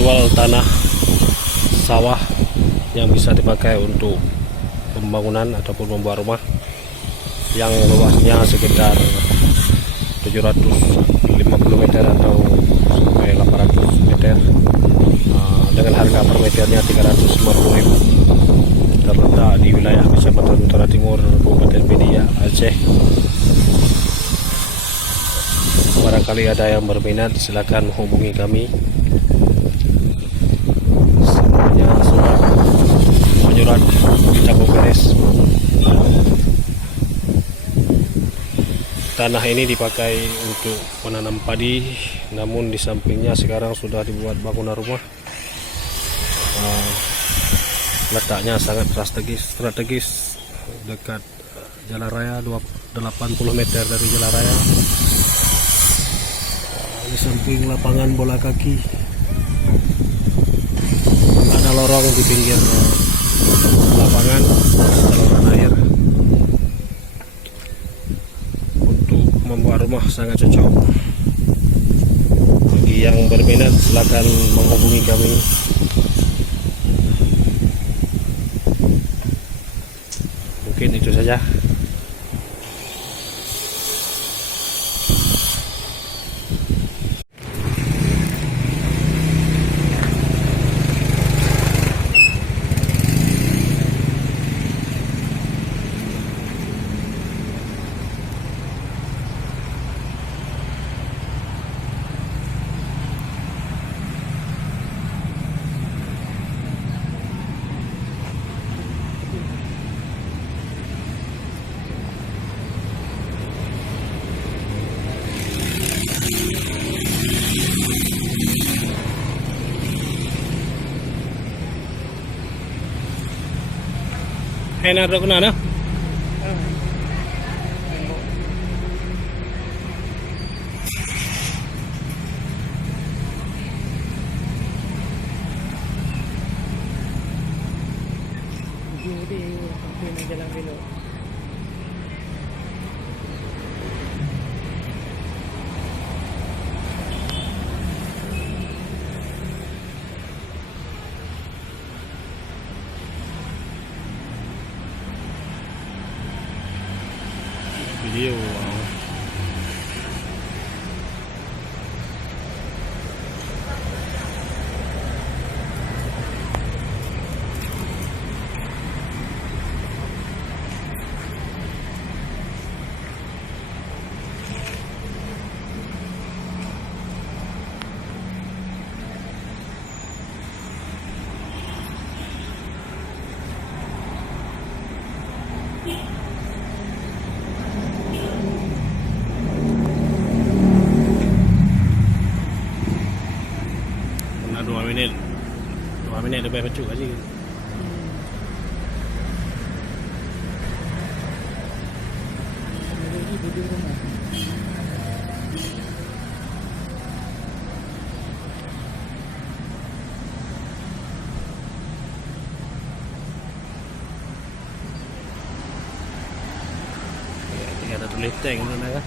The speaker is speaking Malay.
menjual tanah sawah yang bisa dipakai untuk pembangunan ataupun membuat rumah yang luasnya sekitar 750 meter atau sampai 800 meter dengan harga per meternya 350.000, terletak di wilayah Kecamatan Utara Timur, Kabupaten Pidijaya, Aceh. Barangkali ada yang berminat, silakan hubungi kami. Semuanya sudah menyurat, kita beres. Tanah ini dipakai untuk menanam padi, namun di sampingnya sekarang sudah dibuat bangunan rumah. Letaknya sangat strategis dekat jalan raya, 80 meter dari jalan raya. Di samping lapangan bola kaki, ada lorong di pinggir lapangan, saluran air. Untuk membuat rumah sangat cocok. Bagi yang berminat, silakan menghubungi kami. Mungkin itu saja. Enak dok na. Video. Pernah 2 menit lebih pecuk aja gitu. Ada tulis tank mana kan?